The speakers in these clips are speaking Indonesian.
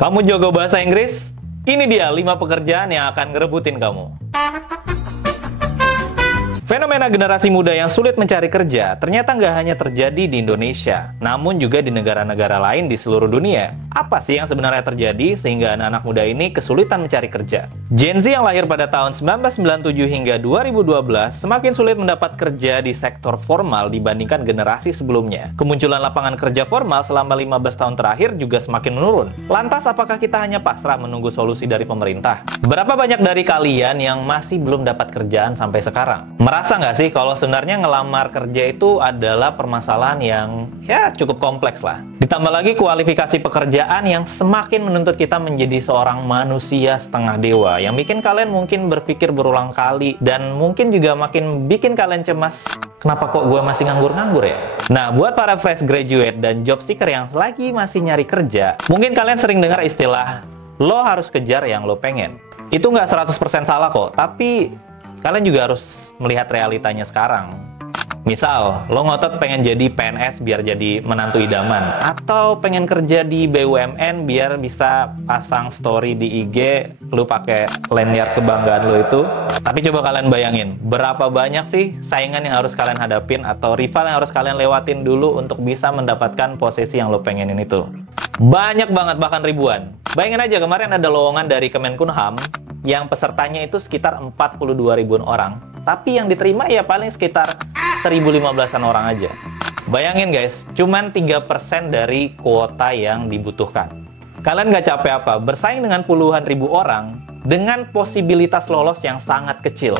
Kamu jago bahasa Inggris? Ini dia 5 pekerjaan yang akan ngerebutin kamu. Fenomena generasi muda yang sulit mencari kerja ternyata nggak hanya terjadi di Indonesia, namun juga di negara-negara lain di seluruh dunia. Apa sih yang sebenarnya terjadi sehingga anak-anak muda ini kesulitan mencari kerja? Gen Z yang lahir pada tahun 1997 hingga 2012 semakin sulit mendapat kerja di sektor formal dibandingkan generasi sebelumnya. Kemunculan lapangan kerja formal selama 15 tahun terakhir juga semakin menurun. Lantas apakah kita hanya pasrah menunggu solusi dari pemerintah? Berapa banyak dari kalian yang masih belum dapat kerjaan sampai sekarang? Merasa nggak sih kalau sebenarnya ngelamar kerja itu adalah permasalahan yang ya cukup kompleks lah. Ditambah lagi kualifikasi pekerjaan yang semakin menuntut kita menjadi seorang manusia setengah dewa, yang bikin kalian mungkin berpikir berulang kali dan mungkin juga makin bikin kalian cemas. Kenapa kok gue masih nganggur-nganggur ya? Nah, buat para fresh graduate dan job seeker yang lagi masih nyari kerja, mungkin kalian sering dengar istilah lo harus kejar yang lo pengen. Itu nggak 100% salah kok, tapi kalian juga harus melihat realitanya sekarang. Misal, lo ngotot pengen jadi PNS biar jadi menantu idaman, atau pengen kerja di BUMN biar bisa pasang story di IG, lo pakai lanyard kebanggaan lo itu. Tapi coba kalian bayangin, berapa banyak sih saingan yang harus kalian hadapin atau rival yang harus kalian lewatin dulu untuk bisa mendapatkan posisi yang lo pengenin itu. Banyak banget, bahkan ribuan. Bayangin aja kemarin ada lowongan dari Kemenkumham yang pesertanya itu sekitar 42 ribuan orang. Tapi yang diterima ya paling sekitar 1.015-an orang aja. Bayangin guys, cuman 3% dari kuota yang dibutuhkan. Kalian nggak capek apa? Bersaing dengan puluhan ribu orang dengan posibilitas lolos yang sangat kecil.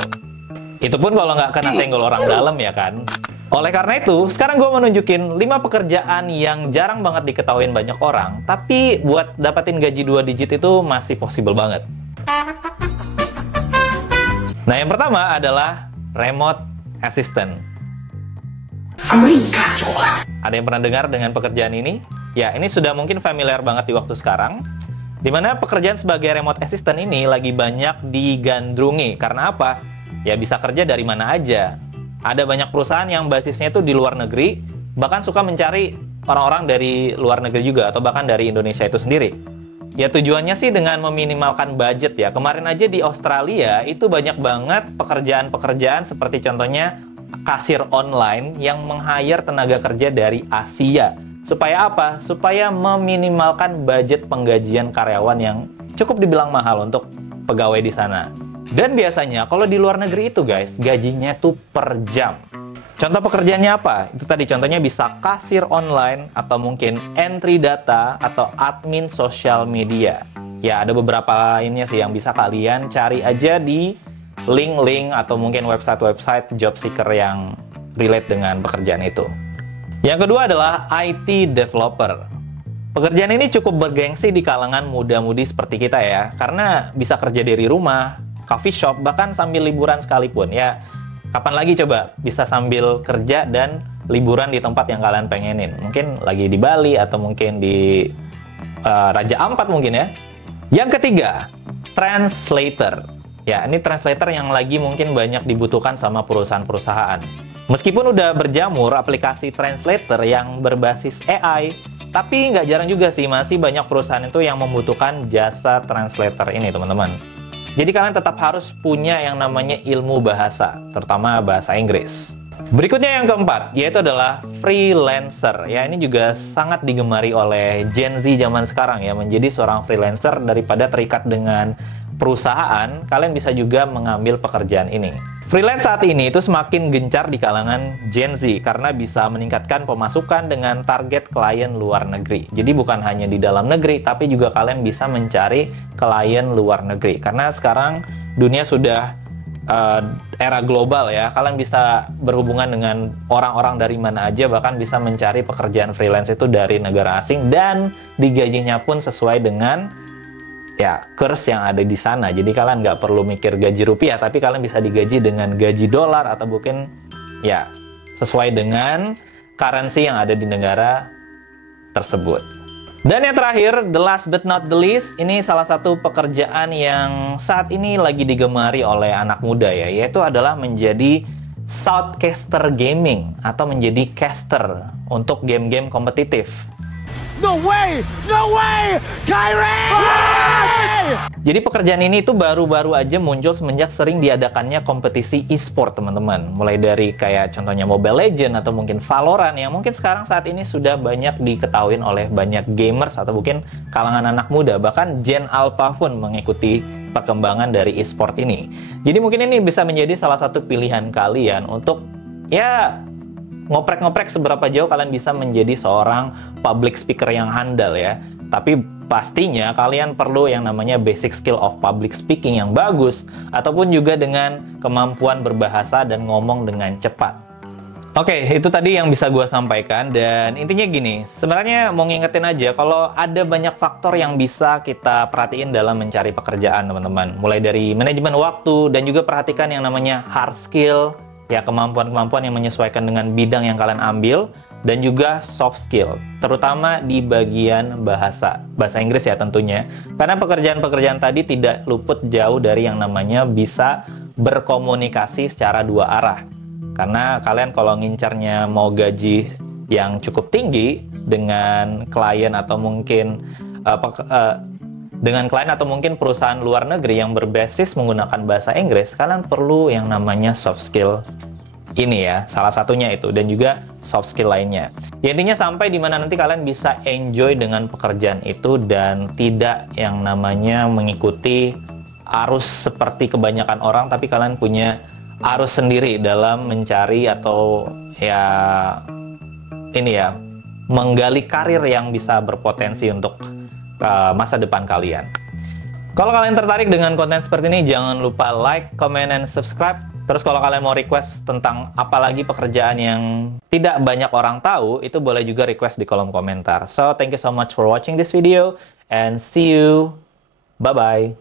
Itu pun kalau nggak kena senggol orang dalam ya kan? Oleh karena itu, sekarang gue mau nunjukin 5 pekerjaan yang jarang banget diketahuin banyak orang, tapi buat dapetin gaji 2 digit itu masih possible banget. Nah, yang pertama adalah remote assistant. Ada yang pernah dengar dengan pekerjaan ini? Ya, ini sudah mungkin familiar banget di waktu sekarang, dimana pekerjaan sebagai remote assistant ini lagi banyak digandrungi. Karena apa? Ya bisa kerja dari mana aja. Ada banyak perusahaan yang basisnya itu di luar negeri, bahkan suka mencari orang-orang dari luar negeri juga, atau bahkan dari Indonesia itu sendiri. Ya tujuannya sih dengan meminimalkan budget ya. Kemarin aja di Australia itu banyak banget pekerjaan-pekerjaan seperti contohnya kasir online yang meng-hire tenaga kerja dari Asia. Supaya apa? Supaya meminimalkan budget penggajian karyawan yang cukup dibilang mahal untuk pegawai di sana. Dan biasanya kalau di luar negeri itu guys, gajinya tuh per jam. Contoh pekerjaannya apa? Itu tadi contohnya bisa kasir online, atau mungkin entry data, atau admin sosial media. Ya ada beberapa lainnya sih yang bisa kalian cari aja di link-link atau mungkin website-website job seeker yang relate dengan pekerjaan itu. Yang kedua adalah IT developer. Pekerjaan ini cukup bergengsi di kalangan muda-mudi seperti kita ya, karena bisa kerja dari rumah, coffee shop, bahkan sambil liburan sekalipun ya. Kapan lagi coba bisa sambil kerja dan liburan di tempat yang kalian pengenin? Mungkin lagi di Bali atau mungkin di Raja Ampat mungkin ya. Yang ketiga, translator. Ya, ini translator yang lagi mungkin banyak dibutuhkan sama perusahaan-perusahaan. Meskipun udah berjamur aplikasi translator yang berbasis AI, tapi nggak jarang juga sih masih banyak perusahaan itu yang membutuhkan jasa translator ini teman-teman. Jadi kalian tetap harus punya yang namanya ilmu bahasa, terutama bahasa Inggris. Berikutnya yang keempat, yaitu adalah freelancer. Ya, ini juga sangat digemari oleh Gen Z zaman sekarang ya, menjadi seorang freelancer daripada terikat dengan perusahaan, kalian bisa juga mengambil pekerjaan ini. Freelance saat ini itu semakin gencar di kalangan Gen Z karena bisa meningkatkan pemasukan dengan target klien luar negeri. Jadi bukan hanya di dalam negeri, tapi juga kalian bisa mencari klien luar negeri. Karena sekarang dunia sudah era global ya, kalian bisa berhubungan dengan orang-orang dari mana aja, bahkan bisa mencari pekerjaan freelance itu dari negara asing dan digajinya pun sesuai dengan ya kurs yang ada di sana. Jadi kalian nggak perlu mikir gaji rupiah, tapi kalian bisa digaji dengan gaji dolar atau mungkin ya sesuai dengan currency yang ada di negara tersebut. Dan yang terakhir, the last but not the least, ini salah satu pekerjaan yang saat ini lagi digemari oleh anak muda ya, yaitu adalah menjadi shoutcaster gaming atau menjadi caster untuk game-game kompetitif. No way! No way! Kyrie! Jadi pekerjaan ini tuh baru-baru aja muncul semenjak sering diadakannya kompetisi e-sport, teman-teman. Mulai dari kayak contohnya Mobile Legends atau mungkin Valorant yang mungkin sekarang saat ini sudah banyak diketahui oleh banyak gamers atau mungkin kalangan anak muda. Bahkan Gen Alpha pun mengikuti perkembangan dari e-sport ini. Jadi mungkin ini bisa menjadi salah satu pilihan kalian untuk ya ngoprek-ngoprek seberapa jauh kalian bisa menjadi seorang public speaker yang handal ya. Tapi pastinya kalian perlu yang namanya basic skill of public speaking yang bagus, ataupun juga dengan kemampuan berbahasa dan ngomong dengan cepat. Oke, itu tadi yang bisa gue sampaikan, dan intinya gini, sebenarnya mau ngingetin aja kalau ada banyak faktor yang bisa kita perhatiin dalam mencari pekerjaan, teman-teman. Mulai dari manajemen waktu, dan juga perhatikan yang namanya hard skill, ya kemampuan-kemampuan yang menyesuaikan dengan bidang yang kalian ambil, dan juga soft skill, terutama di bagian bahasa Inggris ya tentunya. Karena pekerjaan-pekerjaan tadi tidak luput jauh dari yang namanya bisa berkomunikasi secara dua arah. Karena kalian kalau ngincarnya mau gaji yang cukup tinggi dengan klien atau mungkin perusahaan luar negeri yang berbasis menggunakan bahasa Inggris, kalian perlu yang namanya soft skill ini ya, salah satunya itu, dan juga soft skill lainnya. Ya, intinya sampai dimana nanti kalian bisa enjoy dengan pekerjaan itu dan tidak yang namanya mengikuti arus seperti kebanyakan orang, tapi kalian punya arus sendiri dalam mencari atau ya ini ya, menggali karir yang bisa berpotensi untuk masa depan kalian. Kalau kalian tertarik dengan konten seperti ini, jangan lupa like, comment, and subscribe. Terus kalau kalian mau request tentang apalagi pekerjaan yang tidak banyak orang tahu, itu boleh juga request di kolom komentar. So, thank you so much for watching this video, and see you. Bye-bye.